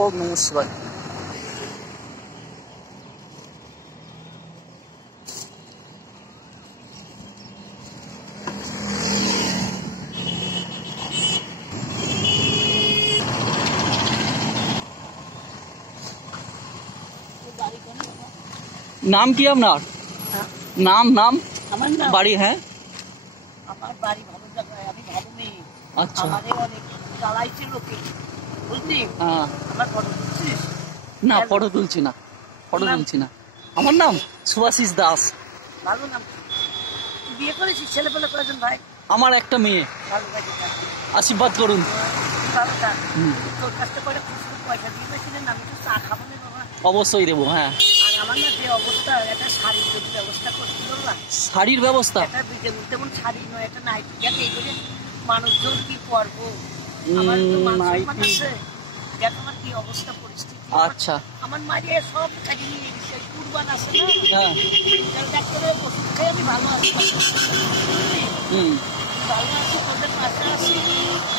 ওম নমঃ শিবায়। নাম কি আপনার? নাম নাম আমার নাম বাড়ি? হ্যাঁ, আমার বাড়ি ভালো জায়গায়, আমি ভালো মেয়ে। আচ্ছা। আমাদের অনেক জ্বালাইছে লোকে, বুঝলি? হ্যাঁ, আমার ফটো তুলছিস? না ফটো তুলছি না, ফটো তুলছি না। আমার নাম সুভাশিস দাস। ভালো নাম। তুই বিয়ে করেছিস? ছেলে পেলে করেছেন ভাই? আমার একটা মেয়ে। ভালো ভাই, আশীর্বাদ করুন। ভালো থাক। তোর কাছ থেকে করে খুচরো পয়সা দিয়ে গেছিলেন, আমি তো চা খাবো না বাবা। অবশ্যই দেবো। হ্যাঁ, আর আমার না যে অবস্থা, একটা শাড়ির যদি ব্যবস্থা করছিল না, শাড়ির ব্যবস্থা? একটা যেমন শাড়ি নয়, একটা নাইটি, দেখ এই করে মানুষজন কি করবো, আমার তো মান আছে, দেখ আমার কি অবস্থা পরিস্থিতি। আচ্ছা, আমার মারিয়ে সব কাজে নিয়ে গেছে, কুরবান আছে না, হ্যাঁ, ডাক্তারের ওষুধ খেয়ে আমি ভালো আছি, ভালো আছি, তোদের পাশে আছি,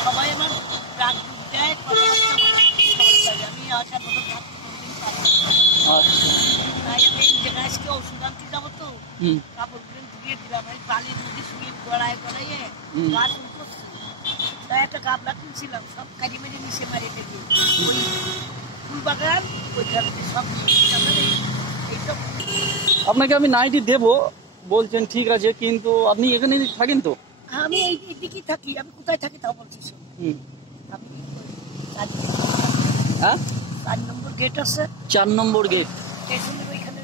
সবাই আমার রাগ দুধ দেয়, কথাবার্তা বলে ভালো লাগে। আমি আসার মতো তাই আমি এই জায়গায় আজকে ওষুধ আনতে যাবো, তো কাপড়গুলো ধুয়ে দিলাম, আমি বালির মধ্যে শুয়ে গড়ায় গড়াইয়ে গাছ উঠছি, তাই একটা গাবলা তুলছিলাম, সব কাজে মেরে নিচে মারিয়ে দেখি ওই ফুল বাগান ওইখানে সব এইসব। আপনাকে আমি নাইটি দেবো বলছেন, ঠিক আছে, কিন্তু আপনি এখানে থাকেন তো? আমি এই দিকেই থাকি। আমি কোথায় থাকি তাও বলছিস? আমি হ্যাঁ, 4 নম্বর গেট আছে, 4 নম্বর গেট স্টেশনের ওইখানে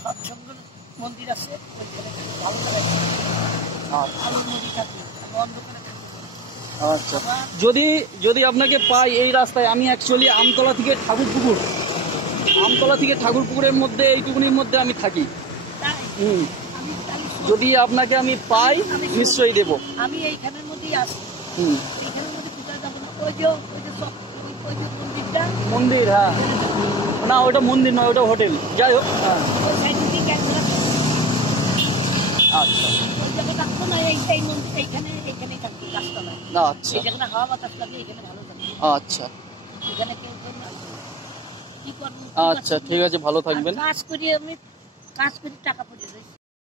সৎসঙ্গ মন্দির আছে, ওইখানে ভালো লাগে। আলোর মধ্যে থাকি, আমি অন্ধকারে থাকি। আচ্ছা, যদি আপনাকে পাই এই রাস্তায়, আমি অ্যাকচুয়ালি আমতলা থেকে ঠাকুরপুকুরের মধ্যে, এইটুকুনির মধ্যে আমি থাকি। যদি আপনাকে আমি পাই নিশ্চয়ই দেবো। আমি এইখানের মধ্যেই আসি। এইখানের মধ্যে কোথায় যাবো না, ওই যে মন্দিরটা, মন্দির? হ্যাঁ, না ওটা মন্দির নয়, ওটা হোটেল। যাই হোক, হ্যাঁ, আচ্ছা, ওই জায়গায় থাকবো না, এই মন্দির এইখানেই থাকবি, গাছতলায়। আচ্ছা, এই জায়গাটা হাওয়া বাতাস লাগে, এখানে ভালো থাকে। আচ্ছা, এখানে কেউ কি করবো? আচ্ছা, ঠিক আছে, ভালো থাকবেন। কাজ করি, আমি কাজ করি, টাকা পয়সা